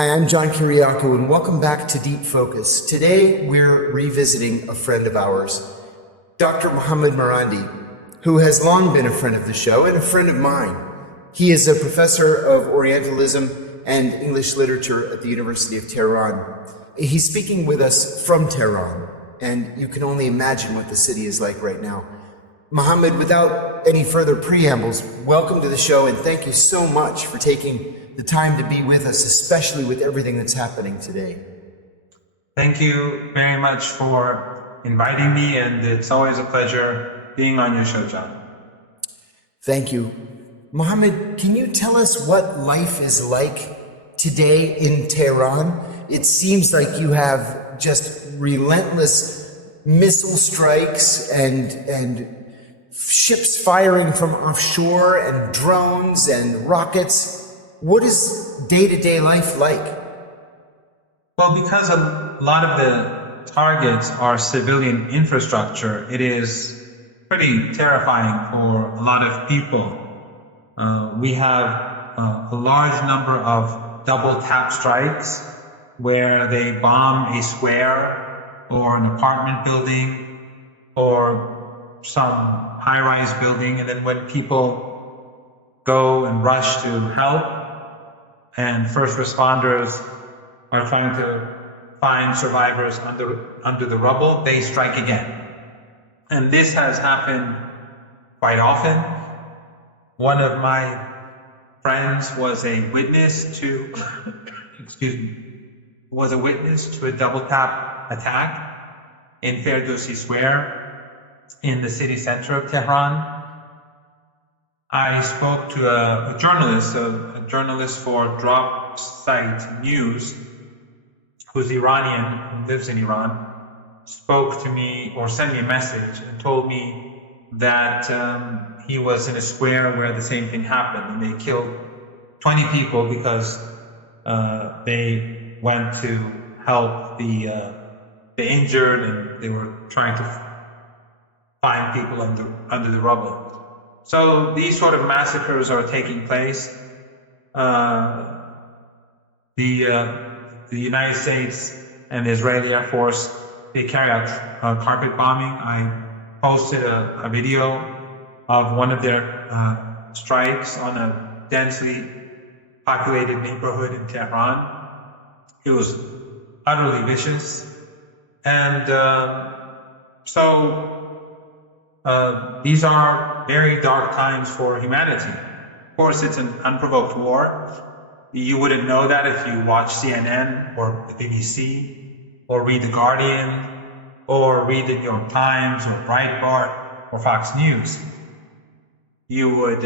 Hi, I'm John Kiriakou, and welcome back to Deep Focus. Today, we're revisiting a friend of ours, Dr. Mohammed Marandi, who has long been a friend of the show and a friend of mine. He is a professor of Orientalism and English literature at the University of Tehran. He's speaking with us from Tehran, and you can only imagine what the city is like right now. Mohammed, without any further preambles, welcome to the show, and thank you so much for taking the time to be with us, especially with everything that's happening today. Thank you very much for inviting me, and it's always a pleasure being on your show, John. Thank you. Mohammed, can you tell us what life is like today in Tehran? It seems like you have just relentless missile strikes and ships firing from offshore and drones and rockets. What is day-to-day life like? Well, because a lot of the targets are civilian infrastructure, it is pretty terrifying for a lot of people. We have a large number of double tap strikes where they bomb a square or an apartment building or some high-rise building, and then when people go and rush to help and first responders are trying to find survivors under the rubble, they strike again. And this has happened quite often. One of my friends was a witness to was a witness to a double tap attack in Ferdowsi Square in the city center of Tehran. I spoke to a journalist for Drop Site News, who's Iranian, who lives in Iran, spoke to me or sent me a message and told me that he was in a square where the same thing happened, and they killed 20 people because they went to help the injured, and they were trying to find people under the rubble. So these sort of massacres are taking place. The United States and the Israeli Air Force, they carry out carpet bombing. I posted a video of one of their strikes on a densely populated neighborhood in Tehran. It was utterly vicious. And these are very dark times for humanity. Of course, it's an unprovoked war. You wouldn't know that if you watch CNN or the BBC or read The Guardian or read the New York Times or Breitbart or Fox News. You would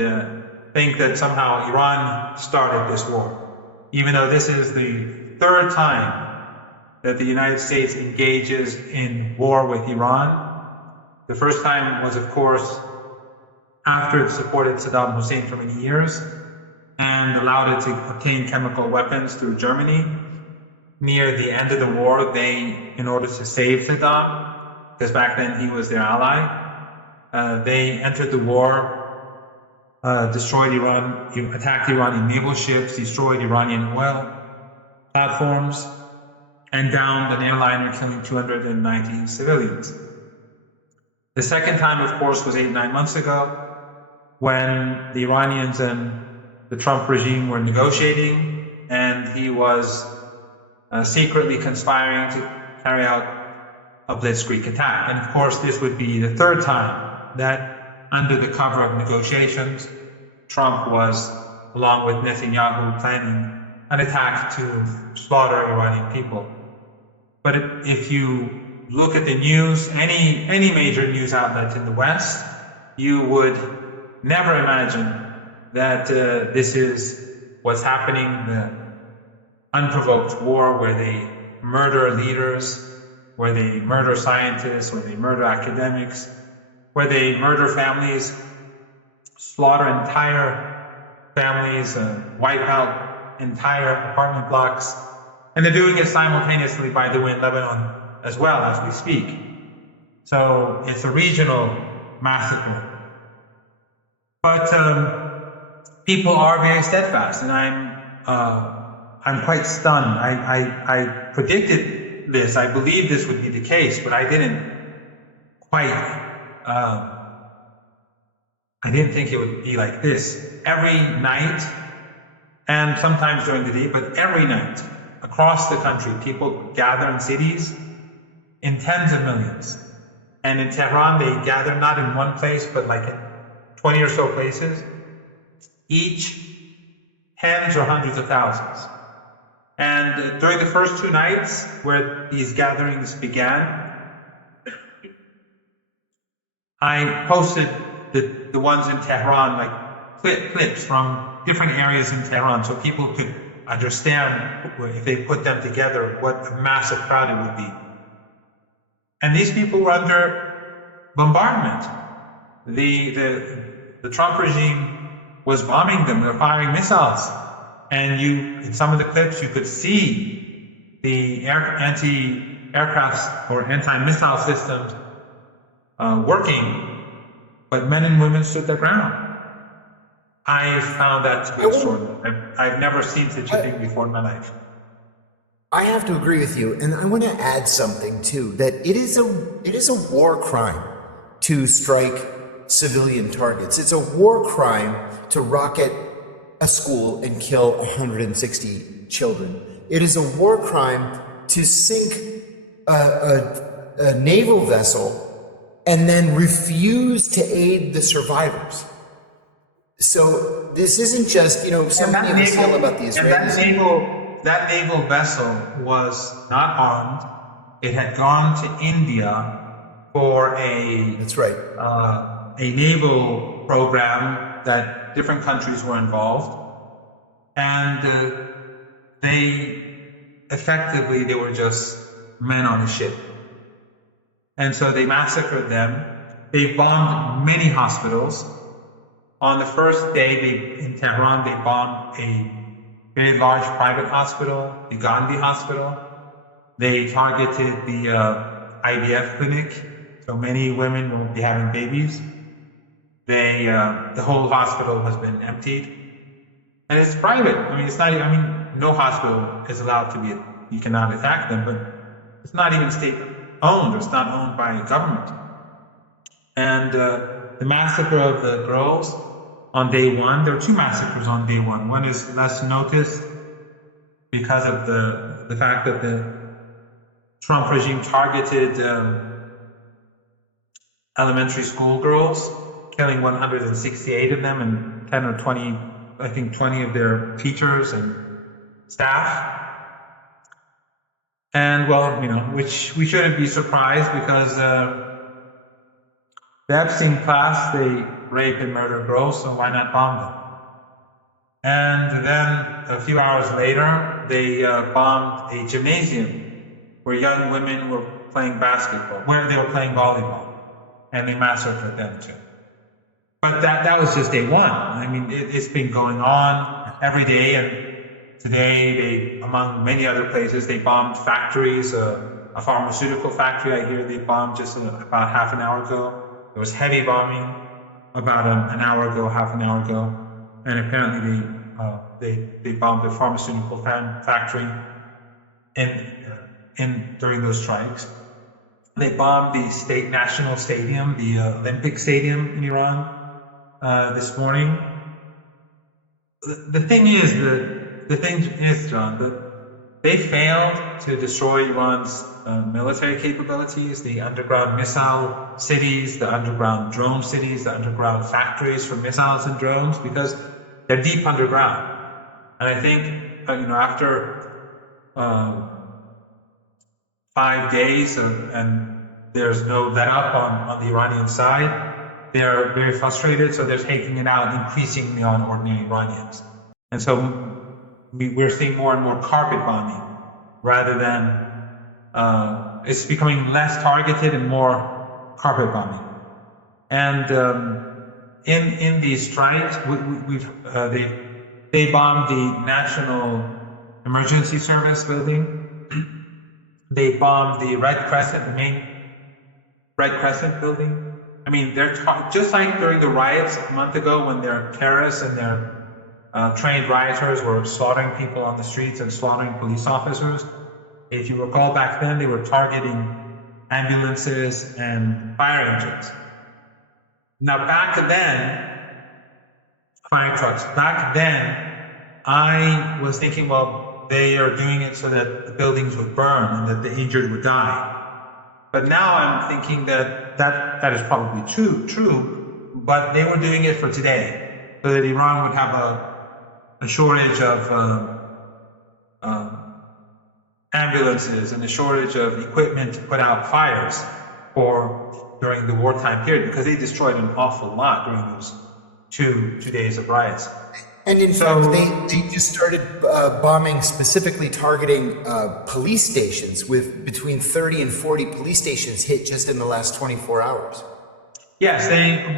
think that somehow Iran started this war, even though this is the third time that the United States engages in war with Iran. The first time was, of course, after it supported Saddam Hussein for many years and allowed it to obtain chemical weapons through Germany. Near the end of the war, in order to save Saddam, because back then he was their ally, they entered the war, destroyed Iran, attacked Iranian naval ships, destroyed Iranian oil platforms, and downed an airliner, killing 219 civilians. The second time, of course, was 8-9 months ago, when the Iranians and the Trump regime were negotiating, and he was secretly conspiring to carry out a blitzkrieg attack. And of course, this would be the third time that, under the cover of negotiations, Trump was, along with Netanyahu, planning an attack to slaughter Iranian people. But if you look at the news, any major news outlet in the West, you would never imagine that this is what's happening, the unprovoked war where they murder leaders, where they murder scientists, where they murder academics, where they murder families, slaughter entire families, wipe out entire apartment blocks. And they're doing it simultaneously, by the way, in Lebanon as well as we speak. So it's a regional massacre. But people are very steadfast, and I'm quite stunned. I predicted this. I believed this would be the case, but I didn't quite. I didn't think it would be like this. Every night, and sometimes during the day, but every night across the country, people gather in cities in tens of millions. And in Tehran, they gather not in one place, but like in 20 or so places, each tens or hundreds of thousands. And during the first 2 nights where these gatherings began, I posted the ones in Tehran, like clips from different areas in Tehran, so people could understand, if they put them together, what a massive crowd it would be. And these people were under bombardment. The Trump regime was bombing them. They were firing missiles, and in some of the clips you could see the anti-aircraft or anti-missile systems working, but men and women stood their ground. I found that to be extraordinary. I've never seen such a thing before in my life. I have to agree with you, and I want to add something too, that it is a war crime to strike civilian targets. It's a war crime to rocket a school and kill 160 children. It is a war crime to sink a naval vessel and then refuse to aid the survivors. So this isn't just, so many of us yell about the Israelis. And that naval vessel was not armed. It had gone to India for That's right. A naval program that different countries were involved. And they were just men on a ship. And so they massacred them. They bombed many hospitals. On the first day in Tehran, they bombed a very large private hospital, the Gandhi Hospital. They targeted the IVF clinic, so many women will be having babies. The whole hospital has been emptied. And it's private. No hospital is allowed to be, you cannot attack them, but it's not even state owned, or it's not owned by a government. And the massacre of the girls on day one, there were 2 massacres on day one. One is less noticed because of the fact that the Trump regime targeted elementary school girls, killing 168 of them and 10 or 20, I think 20 of their teachers and staff. And which we shouldn't be surprised, because the Epstein class, they rape and murder girls, so why not bomb them? And then a few hours later, they bombed a gymnasium where young women were playing basketball, where they were playing volleyball, and they massacred them too. But that was just day one. It's been going on every day, and today among many other places, they bombed factories, a pharmaceutical factory I hear they bombed just about half an hour ago. There was heavy bombing about an hour ago, half an hour ago, and apparently they bombed a pharmaceutical factory during those strikes. They bombed the national stadium, the Olympic stadium in Iran this morning. The thing is, John, that they failed to destroy Iran's military capabilities, the underground missile cities, the underground drone cities, the underground factories for missiles and drones, because they're deep underground. And I think, after 5 days and there's no let up on the Iranian side, they're very frustrated, so they're taking it out increasingly on ordinary Iranians. And so we're seeing more and more carpet bombing, rather than it's becoming less targeted and more carpet bombing. And in these strikes, they bombed the National Emergency Service building. They bombed the the main Red Crescent building. They're just like during the riots a month ago, when their terrorists and their trained rioters were slaughtering people on the streets and slaughtering police officers. If you recall back then, they were targeting ambulances and fire engines. Now back then, fire trucks, back then, I was thinking, well, they are doing it so that the buildings would burn and that the injured would die. But now I'm thinking that is probably true, but they were doing it for today, so that Iran would have a shortage of ambulances and a shortage of equipment to put out fires during the wartime period, because they destroyed an awful lot during those two days of riots. And in fact, they just started bombing, specifically targeting police stations, with between 30 and 40 police stations hit just in the last 24 hours. Yes,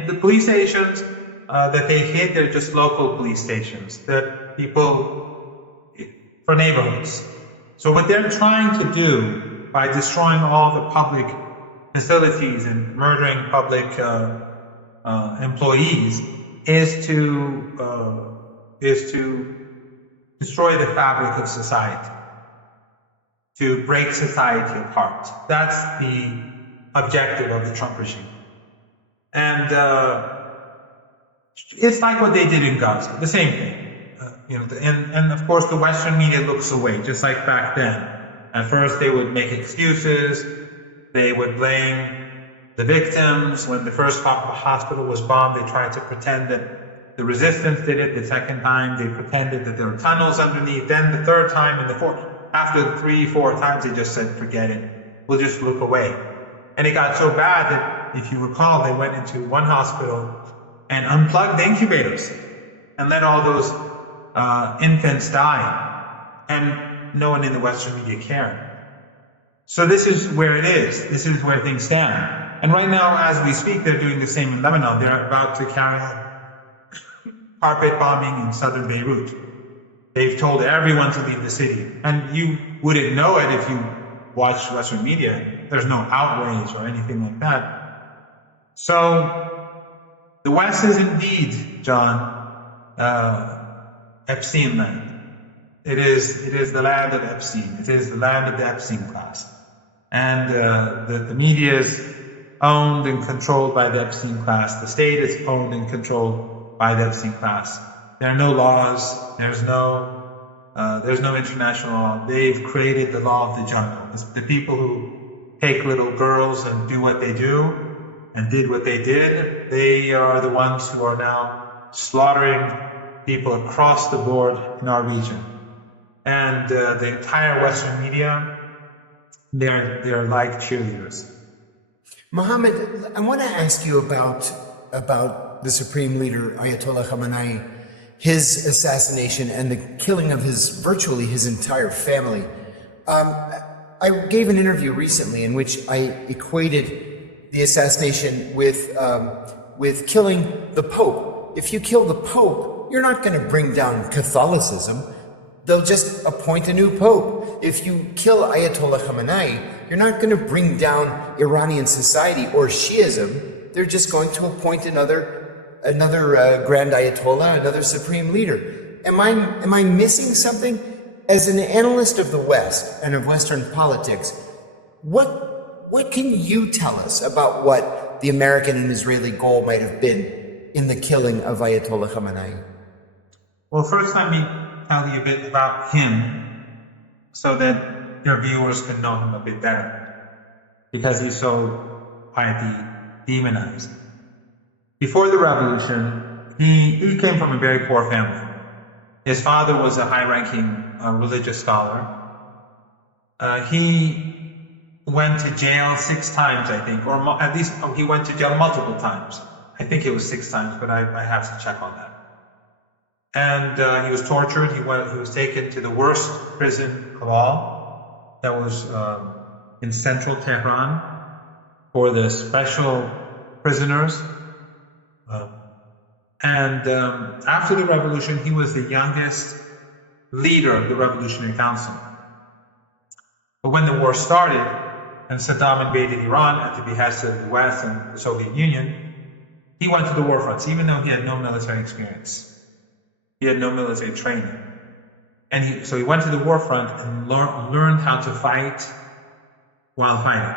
the police stations that they hit, they're just local police stations that people, for neighborhoods. So what they're trying to do by destroying all the public facilities and murdering public employees is to destroy the fabric of society, to break society apart. That's the objective of the Trump regime. And it's like what they did in Gaza, the same thing. And of course the Western media looks away, just like back then. At first they would make excuses, they would blame the victims. When the first hospital was bombed, they tried to pretend that the resistance did it. The second time, they pretended that there were tunnels underneath. Then the third time and the fourth, after 3-4 times, they just said, forget it. We'll just look away. And it got so bad that, if you recall, they went into one hospital and unplugged the incubators and let all those infants die. And no one in the Western media cared. So this is where it is. This is where things stand. And right now, as we speak, they're doing the same in Lebanon. They're about to carry out carpet bombing in southern Beirut. They've told everyone to leave the city. And you wouldn't know it if you watch Western media. There's no outrage or anything like that. So the West is indeed, John, Epstein land. It is the land of Epstein. It is the land of the Epstein class. And the media is owned and controlled by the Epstein class. The state is owned and controlled by the Epstein class. There are no laws. There's no international law. They've created the law of the jungle. It's the people who take little girls and do what they do and did what they did. They are the ones who are now slaughtering people across the board in our region. And the entire Western media, they're like cheerleaders. Mohammed, I want to ask you about the Supreme Leader, Ayatollah Khamenei, his assassination and the killing of virtually his entire family. I gave an interview recently in which I equated the assassination with killing the Pope. If you kill the Pope, you're not going to bring down Catholicism. They'll just appoint a new Pope. If you kill Ayatollah Khamenei, you're not going to bring down Iranian society or Shiism. They're just going to appoint another Grand Ayatollah, another Supreme Leader. Am I missing something? As an analyst of the West and of Western politics, what can you tell us about what the American and Israeli goal might have been in the killing of Ayatollah Khamenei? Well, first let me tell you a bit about him so that your viewers can know him a bit better, because he's so widely demonized. Before the revolution, he came from a very poor family. His father was a high-ranking religious scholar. He went to jail 6 times, I think, or at least he went to jail multiple times. I think it was 6 times, but I have to check on that. And he was tortured. He was taken to the worst prison of all. That was in central Tehran for the special prisoners. And after the revolution, he was the youngest leader of the Revolutionary Council. But when the war started and Saddam invaded Iran at the behest of the West and the Soviet Union, he went to the war fronts, even though he had no military experience. He had no military training. And so he went to the war front and learned how to fight while fighting.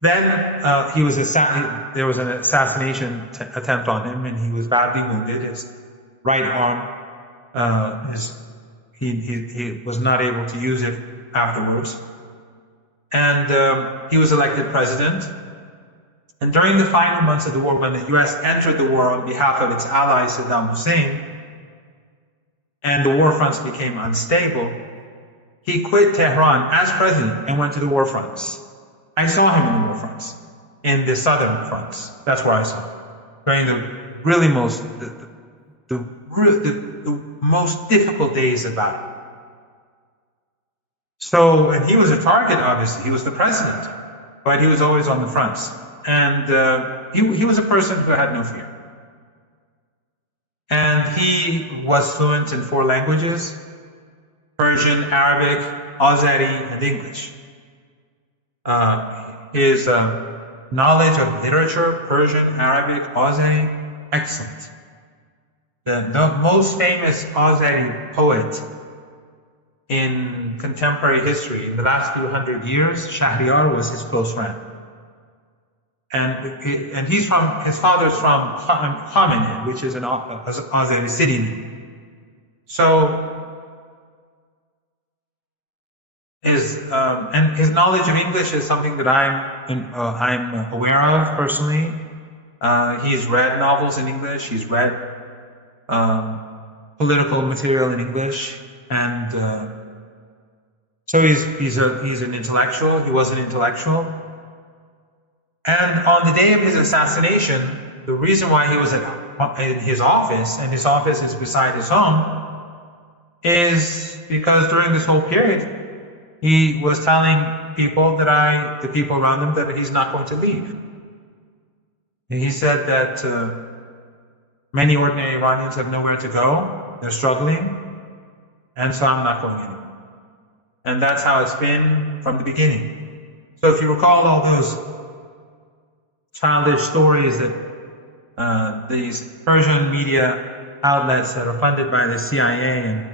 Then there was an assassination attempt on him, and he was badly wounded. His right arm, he was not able to use it afterwards. And he was elected president. And during the final months of the war, when the U.S. entered the war on behalf of its ally Saddam Hussein, and the war fronts became unstable, he quit Tehran as president and went to the war fronts. I saw him in the war fronts, in the southern fronts. That's where I saw him. During the really the most difficult days of battle. So, and he was a target, obviously. He was the president, but he was always on the fronts. And he was a person who had no fear. And he was fluent in 4 languages: Persian, Arabic, Azeri, and English. His knowledge of literature, Persian, Arabic, Azeri, excellent. The most famous Azeri poet in contemporary history, in the last few hundred years, Shahryar, was his close friend. And his father's from Khamenei, which is an Azeri city. So his knowledge of English is something that I'm aware of personally. He's read novels in English. He's read political material in English, and so he's an intellectual. He was an intellectual. And on the day of his assassination, the reason why he was in his office, and his office is beside his home, is because during this whole period, he was telling people the people around him, that he's not going to leave. And he said that many ordinary Iranians have nowhere to go, they're struggling, and so I'm not going anywhere. And that's how it's been from the beginning. So if you recall all those childish stories that these Persian media outlets that are funded by the CIA and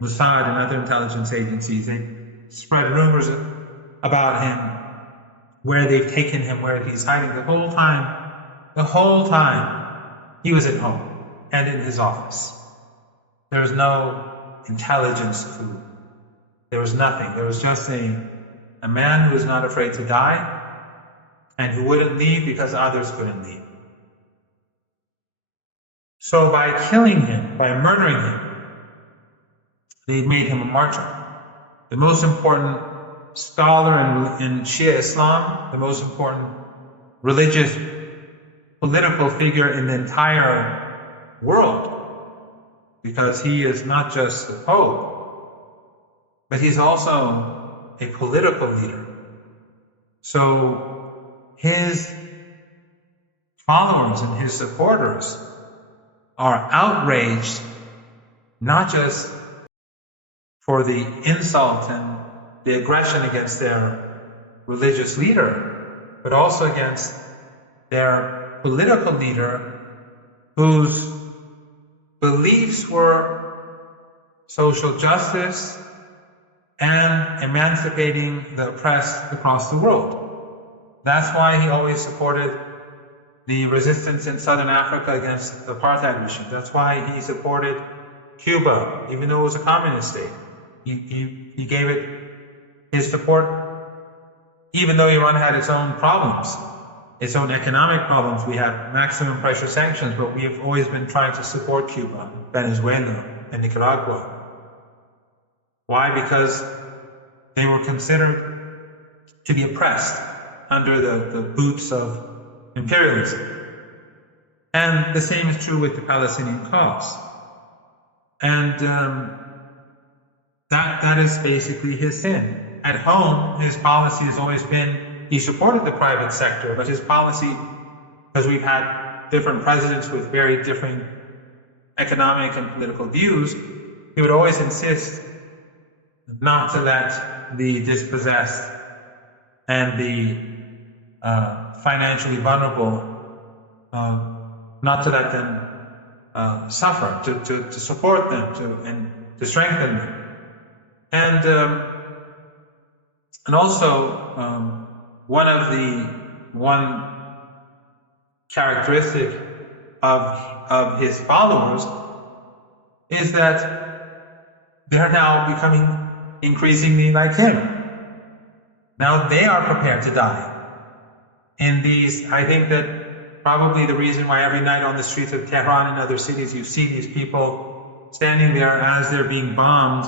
Mossad and other intelligence agencies, they spread rumors about him, where they've taken him, where he's hiding. The whole time, he was at home and in his office. There was no intelligence coup. There was nothing. There was just a man who was not afraid to die, and who wouldn't leave because others couldn't leave. So by killing him, by murdering him, they made him a martyr. The most important scholar in Shia Islam, the most important religious, political figure in the entire world, because he is not just the Pope, but he's also a political leader. So his followers and his supporters are outraged, not just for the insult and the aggression against their religious leader, but also against their political leader, whose beliefs were social justice and emancipating the oppressed across the world. That's why he always supported the resistance in Southern Africa against the apartheid regime. That's why he supported Cuba, even though it was a communist state. He gave it his support, even though Iran had its own problems, its own economic problems. We had maximum pressure sanctions, but we have always been trying to support Cuba, Venezuela, and Nicaragua. Why? Because they were considered to be oppressed under the boots of imperialism. And the same is true with the Palestinian cause. And that is basically his sin. At home, his policy has always been, he supported the private sector, but his policy, because we've had different presidents with very different economic and political views, he would always insist not to let the dispossessed and the financially vulnerable, not to let them suffer, to support them, and to strengthen them. And also one characteristic of his followers is that they're now becoming increasingly like him. Now they are prepared to die. In these, I think that probably the reason why every night on the streets of Tehran and other cities you see these people standing there as they're being bombed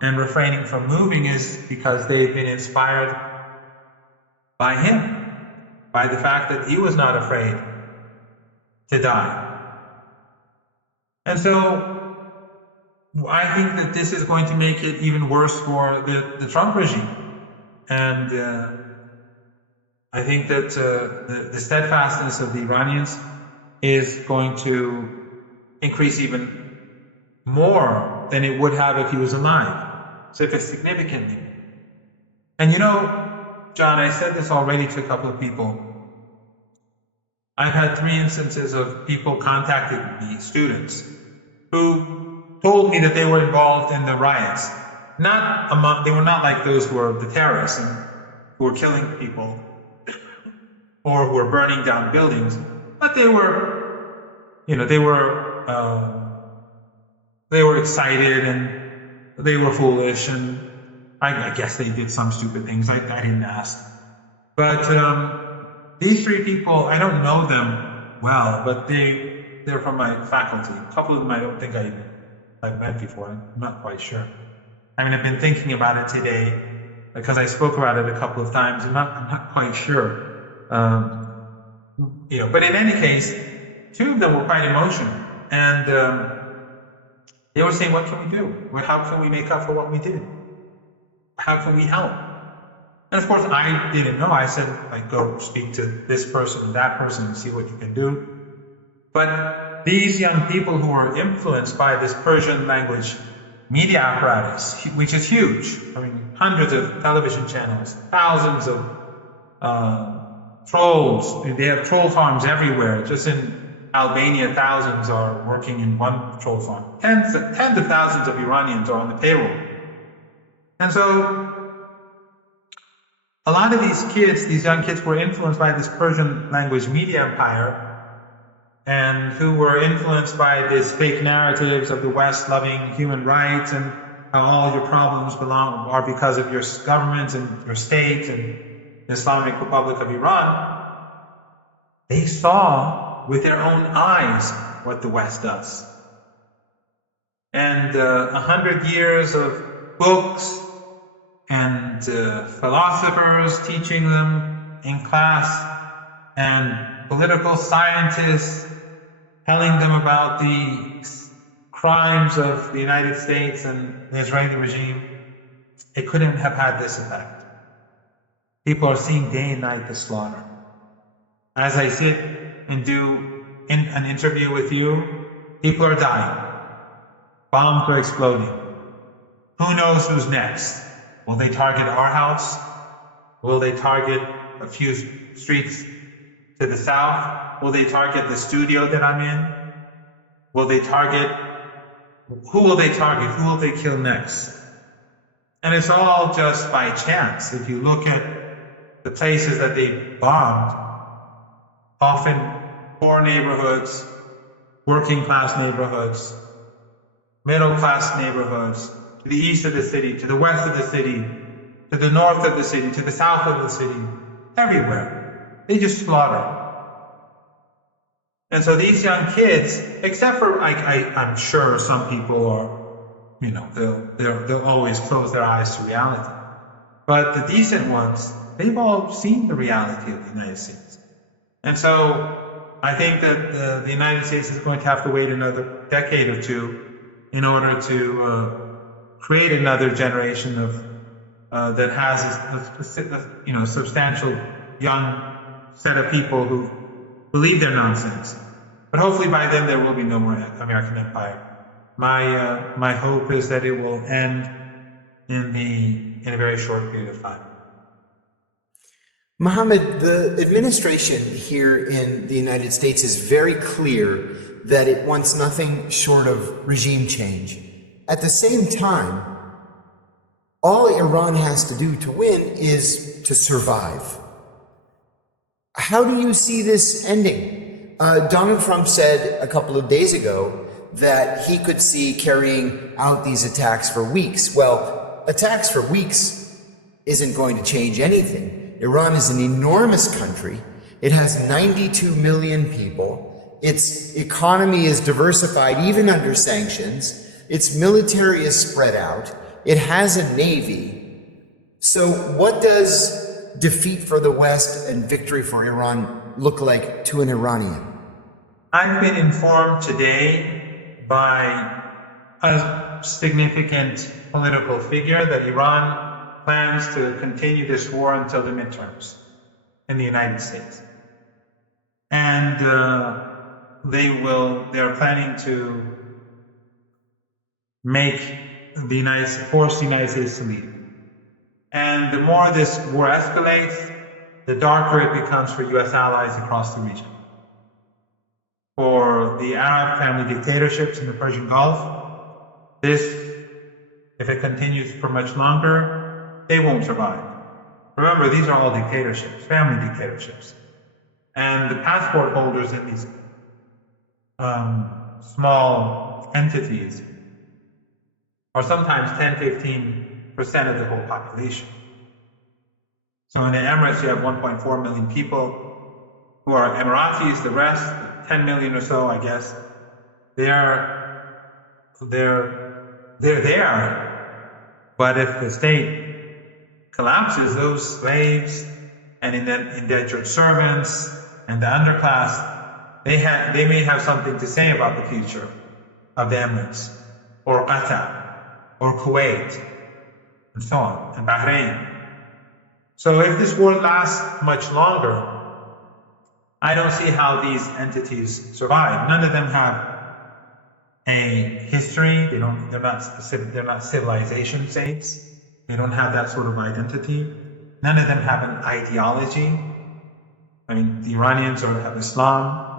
and refraining from moving is because they've been inspired by him, by the fact that he was not afraid to die. And so I think that this is going to make it even worse for the Trump regime. And I think that the steadfastness of the Iranians is going to increase even more than it would have if he was alive, significantly. And you know, John, I said this already to a couple of people. I've had 3 instances of people contacting me, students, who told me that they were involved in the riots. They were not like those who were the terrorists and who were killing people or who were burning down buildings, but they were, they were excited and they were foolish, and I guess they did some stupid things. I didn't ask. But these 3 people, I don't know them well, but they're from my faculty. A couple of them I don't think I've met before. I'm not quite sure. I mean, I've been thinking about it today because I spoke about it a couple of times. I'm not quite sure. But in any case, 2 of them were quite emotional, and they were saying, "What can we do? How can we make up for what we did? How can we help?" And of course, I didn't know. I said, go speak to this person and that person and see what you can do. But these young people who are influenced by this Persian language media apparatus, which is huge. I mean, hundreds of television channels, thousands of trolls. They have troll farms everywhere. Just in Albania, thousands are working in one troll farm. Tens of thousands of Iranians are on the payroll. And so a lot of these young kids were influenced by this Persian language media empire, and who were influenced by these fake narratives of the West loving human rights and how all your problems are because of your government and your state and the Islamic Republic of Iran. They saw with their own eyes what the West does. And 100 years of books and philosophers teaching them in class, and political scientists telling them about the crimes of the United States and the Israeli regime, it couldn't have had this effect. People are seeing day and night the slaughter. As I sit and do an interview with you, people are dying. Bombs are exploding. Who knows who's next? Will they target our house? Will they target a few streets to the south? Will they target the studio that I'm in? Who will they target? Who will they kill next? And it's all just by chance. If you look at the places that they bombed, often poor neighborhoods, working class neighborhoods, middle class neighborhoods, to the east of the city, to the west of the city, to the north of the city, to the south of the city, everywhere. They just slaughter. And so these young kids, except for I'm sure some people are, they'll always close their eyes to reality. But the decent ones, they've all seen the reality of the United States. And so I think that the United States is going to have to wait another decade or 2 in order to create another generation of that has a substantial young set of people who believe their nonsense. But hopefully by then there will be no more American empire. My hope is that it will end in a very short period of time. Mohammed, the administration here in the United States is very clear that it wants nothing short of regime change. At the same time, all Iran has to do to win is to survive. How do you see this ending? Donald Trump said a couple of days ago that he could see carrying out these attacks for weeks. Well, attacks for weeks isn't going to change anything. Iran is an enormous country. It has 92 million people. Its economy is diversified even under sanctions. Its military is spread out. It has a navy. So what does defeat for the West and victory for Iran look like to an Iranian? I've been informed today by a significant political figure that Iran plans to continue this war until the midterms in the United States. And they're planning to force the United States to leave. And the more this war escalates, the darker it becomes for U.S. allies across the region. For the Arab family dictatorships in the Persian Gulf, if it continues for much longer, they won't survive. Remember, these are all dictatorships, family dictatorships. And the passport holders in these small entities are sometimes 10-15% of the whole population. So in the Emirates, you have 1.4 million people who are Emiratis. The rest, 10 million or so, I guess, they're there. But if the state collapses, those slaves and indentured servants and the underclass, they may have something to say about the future of the Emirates, or Qatar, or Kuwait, and so on, and Bahrain. So if this war lasts much longer, I don't see how these entities survive. None of them have a history. They're not civilization states. They don't have that sort of identity. None of them have an ideology. I mean, the Iranians have Islam,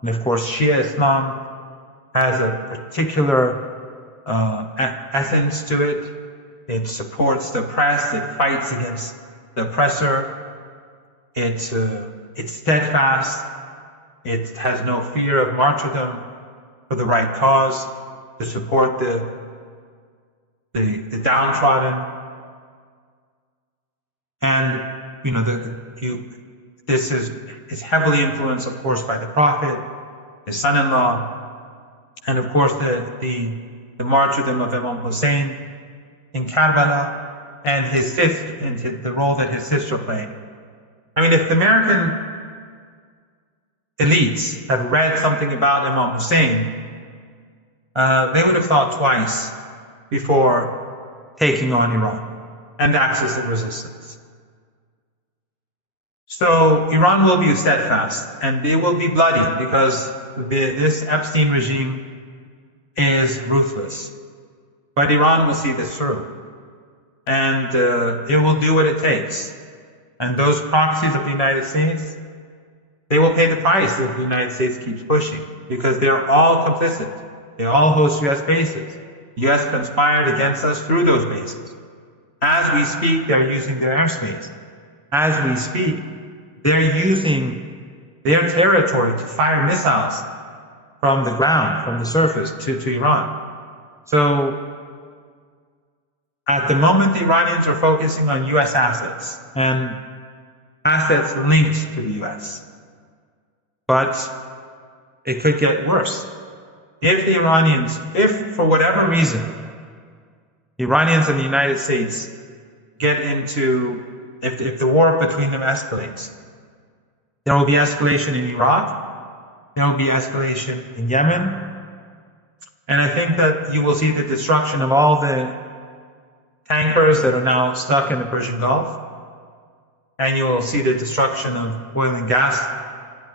and of course, Shia Islam has a particular essence to it. It supports the oppressed. It fights against the oppressor. It's steadfast. It has no fear of martyrdom for the right cause, to support the downtrodden. And this is heavily influenced, of course, by the Prophet, his son-in-law, and of course the martyrdom of Imam Hussein in Karbala, and the role that his sister played. I mean, if the American elites had read something about Imam Hussein, they would have thought twice before taking on Iran and the axis of resistance. So Iran will be steadfast, and it will be bloody, because this Epstein regime is ruthless. But Iran will see this through, and it will do what it takes. And those proxies of the United States, they will pay the price if the United States keeps pushing, because they're all complicit. They all host U.S. bases. The U.S. conspired against us through those bases. As we speak, they're using their airspace. As we speak, they're using their territory to fire missiles from the ground, from the surface, to Iran. So, at the moment, the Iranians are focusing on U.S. assets, and assets linked to the U.S. But it could get worse. If for whatever reason, the Iranians and the United States get into, if the war between them escalates, there will be escalation in Iraq, there will be escalation in Yemen, and I think that you will see the destruction of all the tankers that are now stuck in the Persian Gulf, and you will see the destruction of oil and gas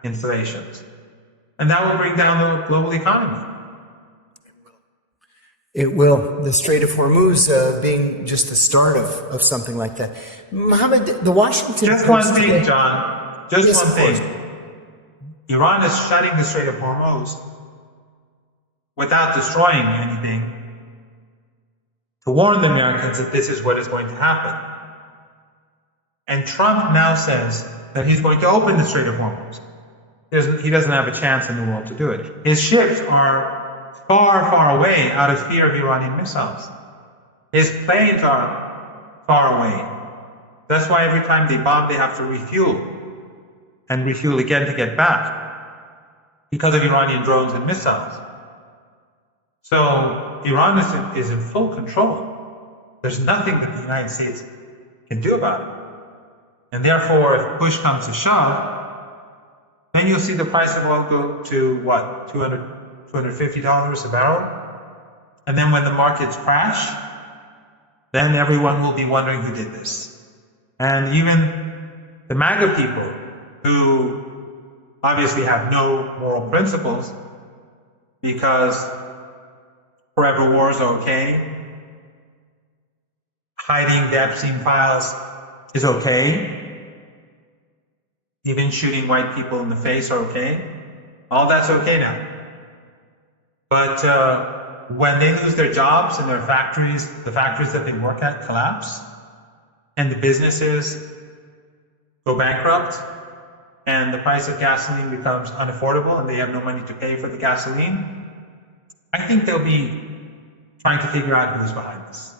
installations. And that will bring down the global economy. It will. The Strait of Hormuz being just the start of something like that. Mohammed, the Washington Just Post one thing, today, John. Just Yes, one of course. thing. Iran is shutting the Strait of Hormuz without destroying anything, to warn the Americans that this is what is going to happen. And Trump now says that he's going to open the Strait of Hormuz. He doesn't have a chance in the world to do it. His ships are far, far away out of fear of Iranian missiles. His planes are far away. That's why every time they bomb, they have to refuel and refuel again to get back because of Iranian drones and missiles. So Iran is in full control. There's nothing that the United States can do about it. And therefore, if push comes to shove, then you'll see the price of oil go to what, $250 a barrel? And then when the markets crash, then everyone will be wondering who did this. And even the MAGA people, who obviously have no moral principles, because forever wars are okay, hiding the Epstein files is okay, even shooting white people in the face are okay. All that's okay now. But when they lose their jobs and their factories, the factories that they work at collapse, and the businesses go bankrupt, and the price of gasoline becomes unaffordable and they have no money to pay for the gasoline, I think they'll be trying to figure out who's behind this.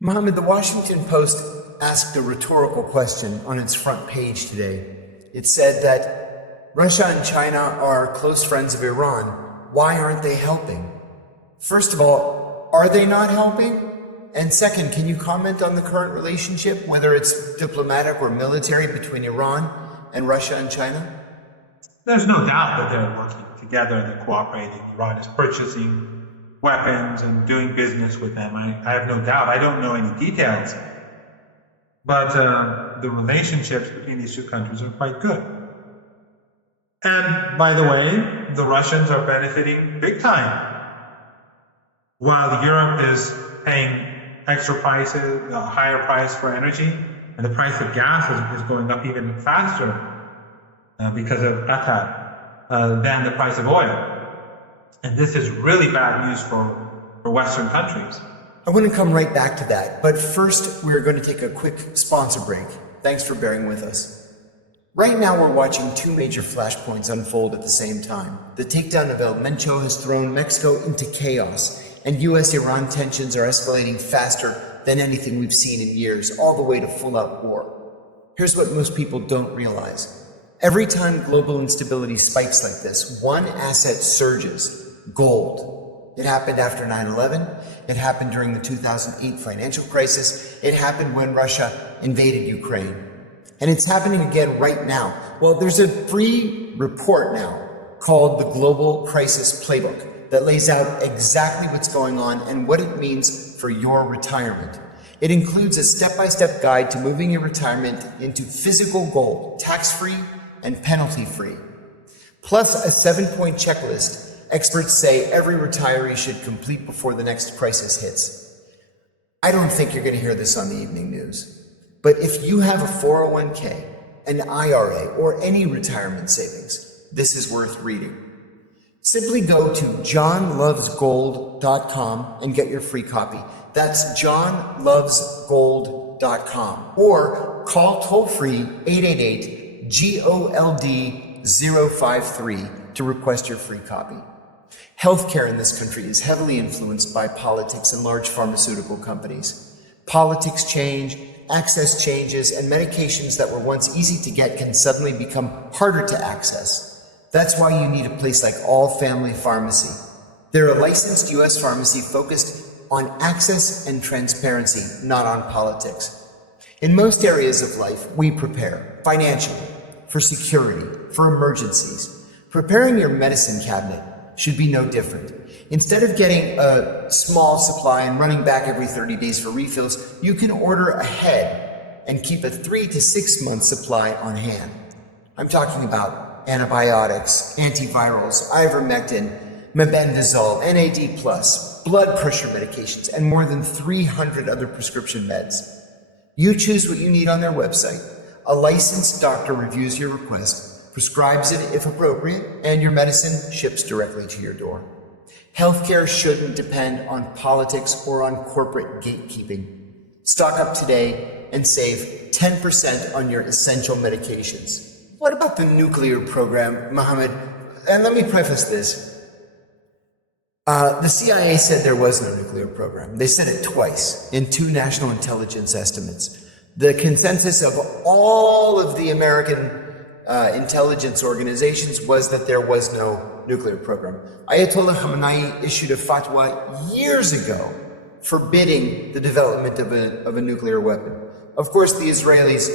Mohammed, the Washington Post asked a rhetorical question on its front page today. It said that Russia and China are close friends of Iran. Why aren't they helping? First of all, are they not helping? And second, can you comment on the current relationship, whether it's diplomatic or military, between Iran and Russia and China? There's no doubt that they're working together and they're cooperating. Iran is purchasing weapons and doing business with them. I have no doubt. I don't know any details. But the relationships between these two countries are quite good. And by the way, the Russians are benefiting big time. While Europe is paying extra prices, a higher price for energy, and the price of gas is going up even faster because of Qatar than the price of oil. And this is really bad news for Western countries. I want to come right back to that, but first we're going to take a quick sponsor break. Thanks for bearing with us. Right now we're watching two major flashpoints unfold at the same time. The takedown of El Mencho has thrown Mexico into chaos, and US-Iran tensions are escalating faster than anything we've seen in years, all the way to full-out war. Here's what most people don't realize. Every time global instability spikes like this, one asset surges: gold. It happened after 9/11. It happened during the 2008 financial crisis. It happened when Russia invaded Ukraine. And it's happening again right now. Well, there's a free report now called the Global Crisis Playbook that lays out exactly what's going on and what it means for your retirement. It includes a step-by-step guide to moving your retirement into physical gold, tax-free and penalty-free, plus a 7-point checklist experts say every retiree should complete before the next crisis hits. I don't think you're going to hear this on the evening news, but if you have a 401k, an IRA, or any retirement savings, this is worth reading. Simply go to johnlovesgold.com and get your free copy. That's johnlovesgold.com, or call toll-free 888-GOLD-053 to request your free copy. Healthcare in this country is heavily influenced by politics and large pharmaceutical companies. Politics change, access changes, and medications that were once easy to get can suddenly become harder to access. That's why you need a place like All Family Pharmacy. They're a licensed U.S. pharmacy focused on access and transparency, not on politics. In most areas of life, we prepare financially, for security, for emergencies. Preparing your medicine cabinet should be no different. Instead of getting a small supply and running back every 30 days for refills, you can order ahead and keep a 3 to 6 month supply on hand. I'm talking about antibiotics, antivirals, ivermectin, mebendazole, NAD+, blood pressure medications, and more than 300 other prescription meds. You choose what you need on their website. A licensed doctor reviews your request, prescribes it if appropriate, and your medicine ships directly to your door. Healthcare shouldn't depend on politics or on corporate gatekeeping. Stock up today and save 10% on your essential medications. What about the nuclear program, Mohammed? And let me preface this. The CIA said there was no nuclear program. They said it twice in 2 national intelligence estimates. The consensus of all of the American intelligence organizations was that there was no nuclear program. Ayatollah Khamenei issued a fatwa years ago forbidding the development of a nuclear weapon. Of course, the Israelis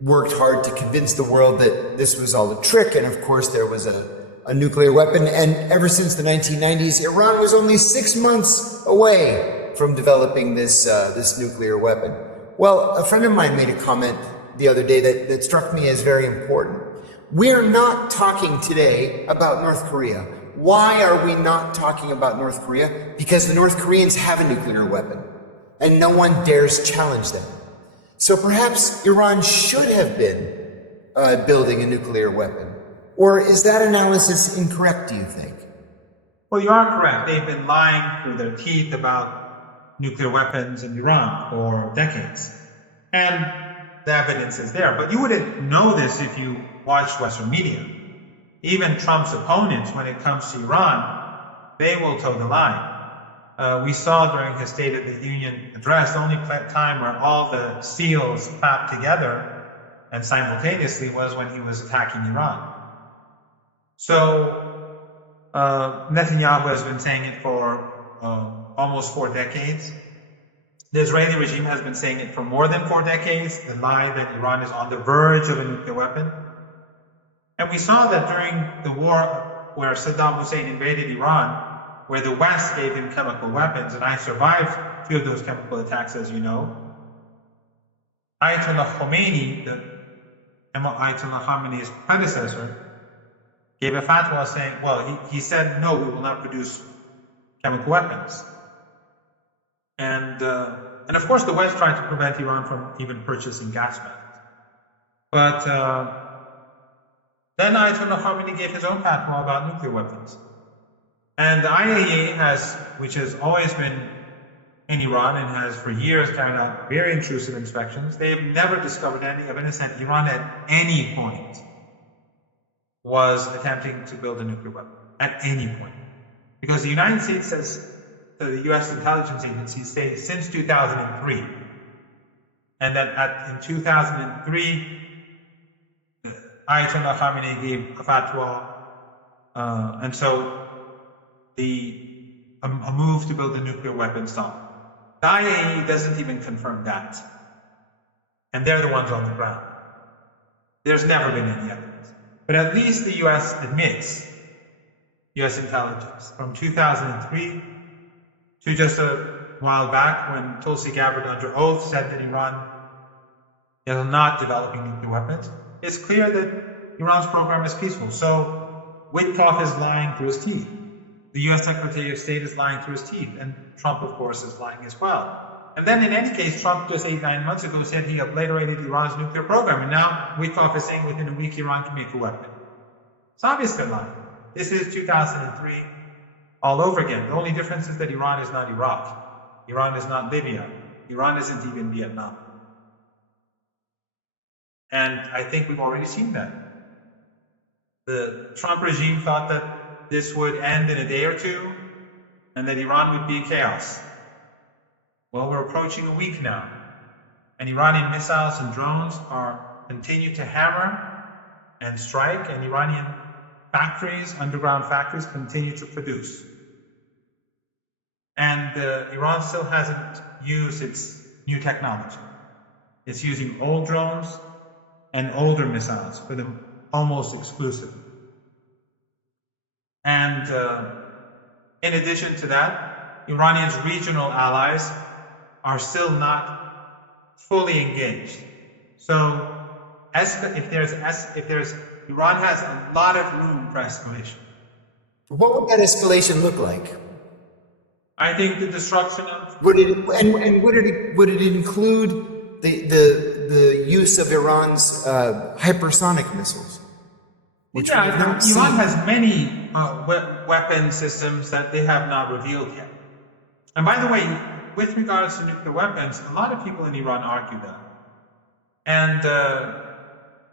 worked hard to convince the world that this was all a trick, and of course there was a nuclear weapon, and ever since the 1990s, Iran was only 6 months away from developing this nuclear weapon. Well, a friend of mine made a comment the other day that struck me as very important. We're not talking today about North Korea. Why are we not talking about North Korea? Because the North Koreans have a nuclear weapon, and no one dares challenge them. So perhaps Iran should have been building a nuclear weapon. Or is that analysis incorrect, do you think? Well, you are correct. They've been lying through their teeth about nuclear weapons in Iran for decades. And the evidence is there. But you wouldn't know this if you watched Western media. Even Trump's opponents, when it comes to Iran, they will toe the line. We saw during his State of the Union address, the only time where all the seals clapped together and simultaneously was when he was attacking Iran. So Netanyahu has been saying it for almost 4 decades. The Israeli regime has been saying it for more than 4 decades, the lie that Iran is on the verge of a nuclear weapon. And we saw that during the war where Saddam Hussein invaded Iran, where the West gave him chemical weapons, and I survived 2 of those chemical attacks, as you know. Ayatollah Khomeini, Ayatollah Khamenei's predecessor, gave a fatwa saying, well, he said, no, we will not produce chemical weapons. And of course, the West tried to prevent Iran from even purchasing gas masks. But then Ayatollah Khamenei gave his own fatwa about nuclear weapons. And the IAEA which has always been in Iran and has for years carried out very intrusive inspections, they have never discovered any evidence that Iran at any point was attempting to build a nuclear weapon. At any point. Because the United States says, the US intelligence agencies say since 2003, and that in 2003, Ayatollah Khamenei gave a fatwa, and so a move to build a nuclear weapon stopped. The IAEA doesn't even confirm that, and they're the ones on the ground. There's never been any evidence, but at least the US admits, US intelligence, from 2003 to just a while back when Tulsi Gabbard under oath said that Iran is not developing nuclear weapons, it's clear that Iran's program is peaceful. So Witkoff is lying through his teeth. The US Secretary of State is lying through his teeth. And Trump, of course, is lying as well. And then in any case, Trump just 8-9 months ago said he obliterated Iran's nuclear program. And now Witkoff is saying within a week Iran can make a weapon. It's obvious they're lying. This is 2003 all over again. The only difference is that Iran is not Iraq. Iran is not Libya. Iran isn't even Vietnam. And I think we've already seen that. The Trump regime thought that this would end in a day or 2, and that Iran would be in chaos. Well, we're approaching a week now, and Iranian missiles and drones continue to hammer and strike, and Iranian factories, underground factories, continue to produce. And Iran still hasn't used its new technology. It's using old drones and older missiles for them almost exclusively. And in addition to that, Iranians' regional allies are still not fully engaged. So Iran has a lot of room for escalation. What would that escalation look like? I think the destruction of... Would it include the use of Iran's hypersonic missiles? which we Yeah, have not Iran seen. has many weapon systems that they have not revealed yet. And by the way, with regards to nuclear weapons, a lot of people in Iran argue that. And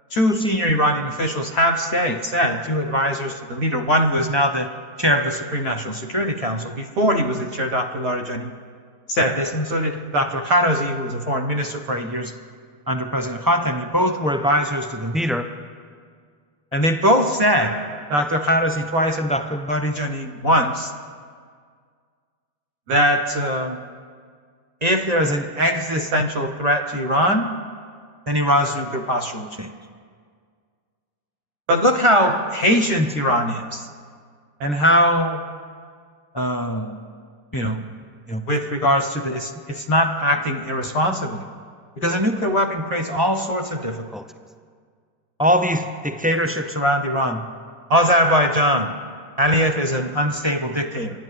two senior Iranian officials have said, two advisors to the leader, one who is now the chair of the Supreme National Security Council, before he was the chair, Dr. Larijani, said this, and so did Dr. Karazi, who was a foreign minister for 8 years under President Khatami. Both were advisors to the leader. And they both said, Dr. Karazi twice and Dr. Larijani once, that if there is an existential threat to Iran, then Iran's nuclear posture will change. But look how patient Iran is, and how, with regards to this, it's not acting irresponsibly. Because a nuclear weapon creates all sorts of difficulties. All these dictatorships around Iran, Azerbaijan, Aliyev is an unstable dictator.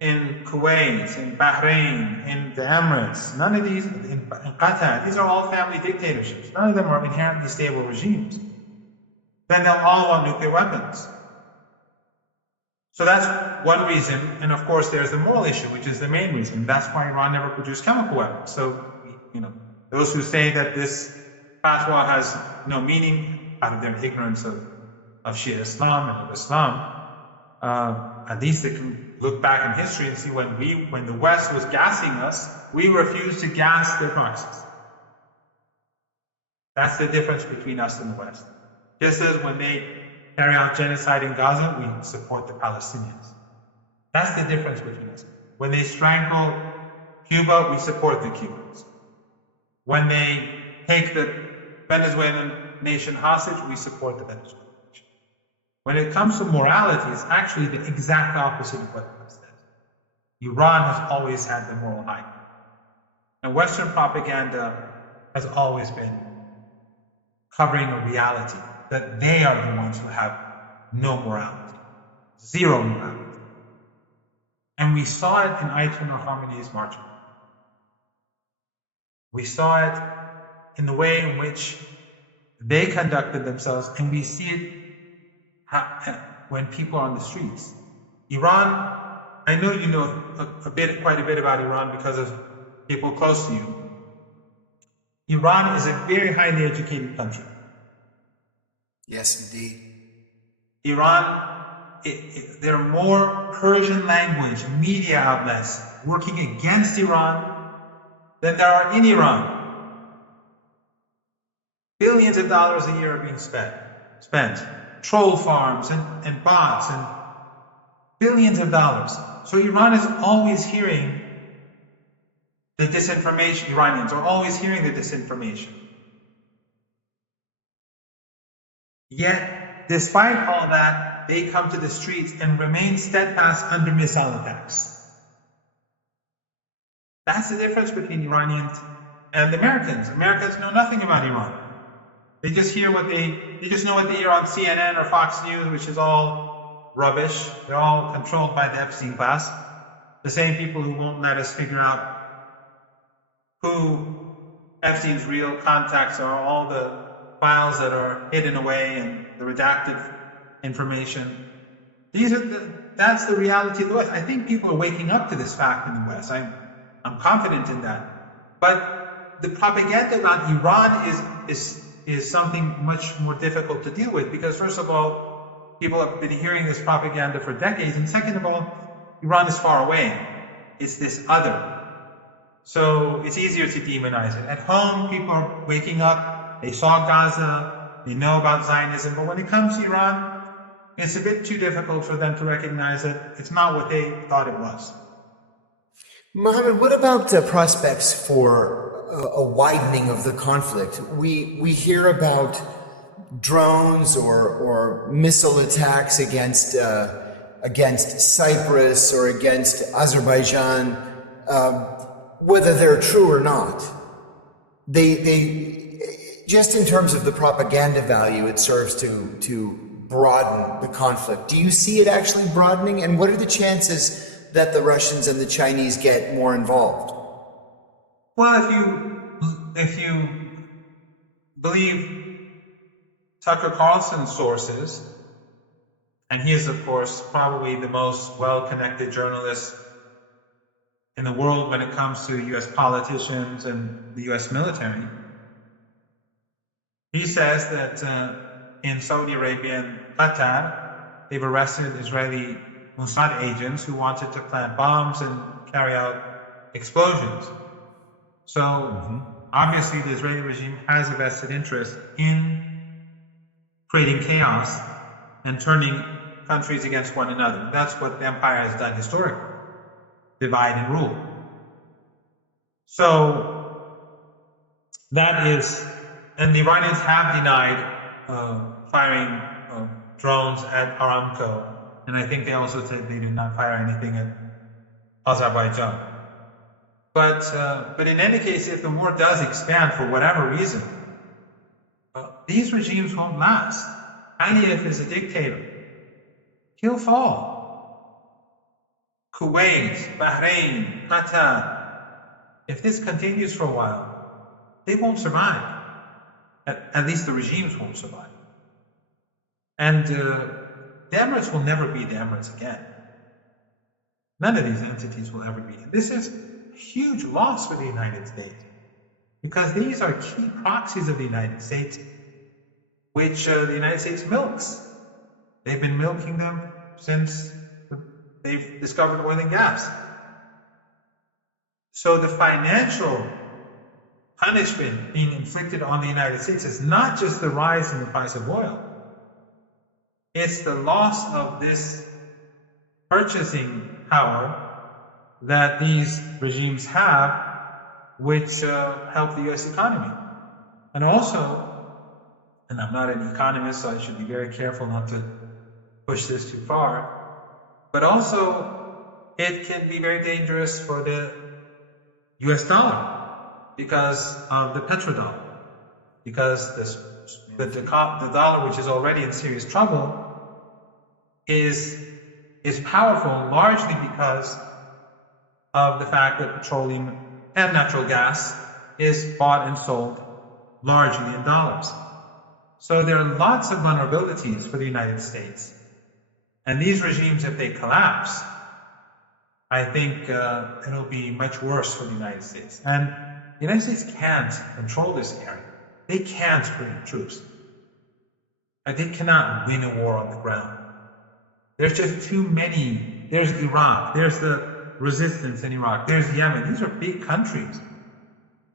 In Kuwait, in Bahrain, in the Emirates, none of these, in Qatar, these are all family dictatorships. None of them are inherently stable regimes. Then they'll all want nuclear weapons. So that's one reason, and of course there's the moral issue, which is the main reason. That's why Iran never produced chemical weapons. So, those who say that this fatwa has no meaning out of their ignorance of Shia Islam and of Islam, at least they can look back in history and see when the West was gassing us, we refused to gas their proxies. That's the difference between us and the West. Just as when they carry out genocide in Gaza, we support the Palestinians. That's the difference between us. When they strangle Cuba, we support the Cubans. When they take the Venezuelan nation hostage, we support the Venezuelan nation. When it comes to morality, it's actually the exact opposite of what the West says. Iran has always had the moral high ground. And Western propaganda has always been covering a reality that they are the ones who have no morality, zero morality. And we saw it in Ayatollah Khamenei's march. We saw it in the way in which they conducted themselves, and we see it when people are on the streets. Iran, I know you know quite a bit about Iran because of people close to you. Iran is a very highly educated country. Yes, indeed. Iran, there are more Persian language media outlets working against Iran than there are in Iran. Billions of dollars a year are being spent. Troll farms and bots and billions of dollars. So Iran is always hearing the disinformation. Iranians are always hearing the disinformation. Yet, despite all that, they come to the streets and remain steadfast under missile attacks. That's the difference between Iranians and Americans. Americans know nothing about Iran. They just hear they just know what they hear on CNN or Fox News, which is all rubbish. They're all controlled by the Epstein class. The same people who won't let us figure out who Epstein's real contacts are, all the files that are hidden away and the redacted information. That's the reality of the West. I think people are waking up to this fact in the West. I'm confident in that. But the propaganda about Iran is something much more difficult to deal with because, first of all, people have been hearing this propaganda for decades, and second of all, Iran is far away. It's this other. So it's easier to demonize it. At home, people are waking up, they saw Gaza, they know about Zionism, but when it comes to Iran, it's a bit too difficult for them to recognize that it's not what they thought it was. Mohammed, what about prospects for a widening of the conflict? We hear about drones or missile attacks against Cyprus or against Azerbaijan, whether they're true or not. They just in terms of the propaganda value, it serves to broaden the conflict. Do you see it actually broadening? And what are the chances that the Russians and the Chinese get more involved? Well, if you believe Tucker Carlson's sources, And he is, of course, probably the most well-connected journalist in the world when it comes to US politicians and the US military. He says that in Saudi Arabia and Qatar, they've arrested Israeli Mossad agents who wanted to plant bombs and carry out explosions. So obviously the Israeli regime has a vested interest in creating chaos and turning countries against one another. That's what the empire has done historically. Divide and rule. So that is, and the Iranians have denied firing drones at Aramco, and I think they also said they did not fire anything at Azerbaijan. But in any case, if the war does expand for whatever reason, these regimes won't last. Aliyev is a dictator. He'll fall. Kuwait, Bahrain, Qatar, if this continues for a while, they won't survive. At least the regimes won't survive. And the Emirates will never be the Emirates again. None of these entities will ever be. This is a huge loss for the United States, because these are key proxies of the United States, which the United States milks. They've been milking them since they've discovered oil and gas. So the financial punishment being inflicted on the United States is not just the rise in the price of oil. It's the loss of this purchasing power that these regimes have, which help the US economy. And also, and I'm not an economist, so I should be very careful not to push this too far, but also it can be very dangerous for the US dollar because of the petrodollar, because the dollar, which is already in serious trouble, is powerful largely because of the fact that petroleum and natural gas is bought and sold largely in dollars. So there are lots of vulnerabilities for the United States. And these regimes, if they collapse, I think it'll be much worse for the United States. And the United States can't control this area. They can't bring troops. They cannot win a war on the ground. There's just too many. There's Iraq. There's the resistance in Iraq. There's Yemen. These are big countries.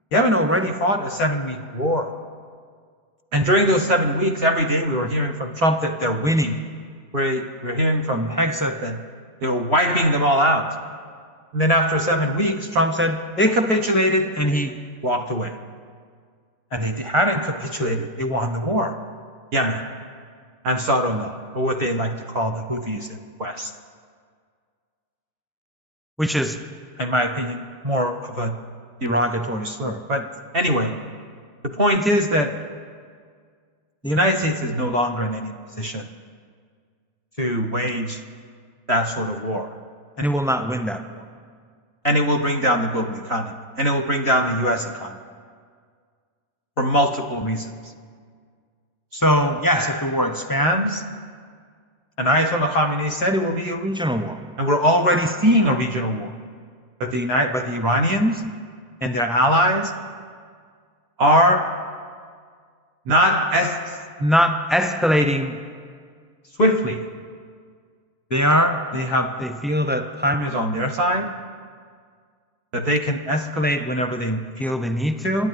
Yemen already fought a 7-week war. And during those 7 weeks, every day we were hearing from Trump that they're winning. We're hearing from Hegseth that they were wiping them all out. And then after 7 weeks, Trump said they capitulated, and he walked away. And they hadn't capitulated. They won the war. Yemen and Saudi, or what they like to call the Houthis in the West. Which is, in my opinion, more of a derogatory slur. But anyway, the point is that the United States is no longer in any position to wage that sort of war. And it will not win that war. And it will bring down the global economy. And it will bring down the US economy. For multiple reasons. So, yes, if the war expands, and Ayatollah Khamenei said it will be a regional war. And we're already seeing a regional war. But the Iranians and their allies are not escalating swiftly. They feel that time is on their side, that they can escalate whenever they feel they need to.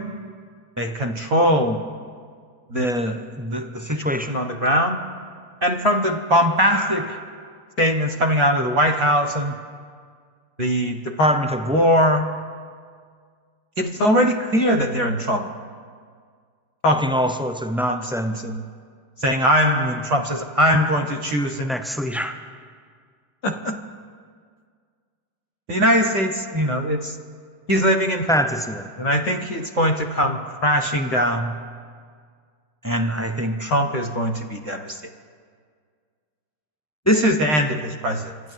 They control the situation on the ground. And from the bombastic statements coming out of the White House and the Department of War, it's already clear that they're in trouble. Talking all sorts of nonsense and saying, when Trump says, I'm going to choose the next leader. The United States, he's living in fantasy land. And I think it's going to come crashing down. And I think Trump is going to be devastated. This is the end of his presidency.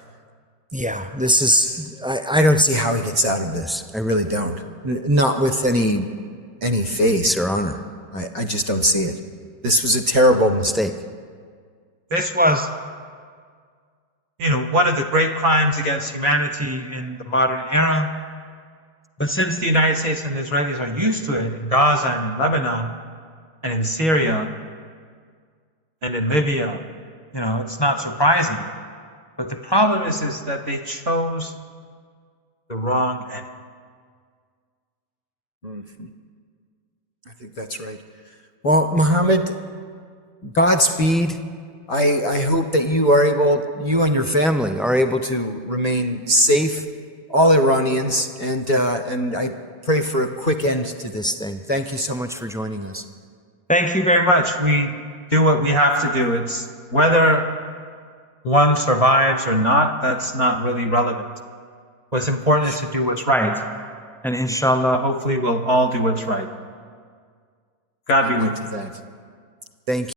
Yeah, this is, I don't see how he gets out of this. I really don't. Not with any face or honor. I just don't see it. This was a terrible mistake. This was one of the great crimes against humanity in the modern era. But since the United States and the Israelis are used to it in Gaza and in Lebanon and in Syria and in Libya, it's not surprising. But the problem is that they chose the wrong end. I think that's right. Well, Mohammed, Godspeed. I hope that you and your family are able to remain safe, all Iranians, and I pray for a quick end to this thing. Thank you so much for joining us. Thank you very much. We do what we have to do. It's whether one survives or not, that's not really relevant. What's important is to do what's right. And inshallah, hopefully we'll all do what's right. God be with you. Thank you.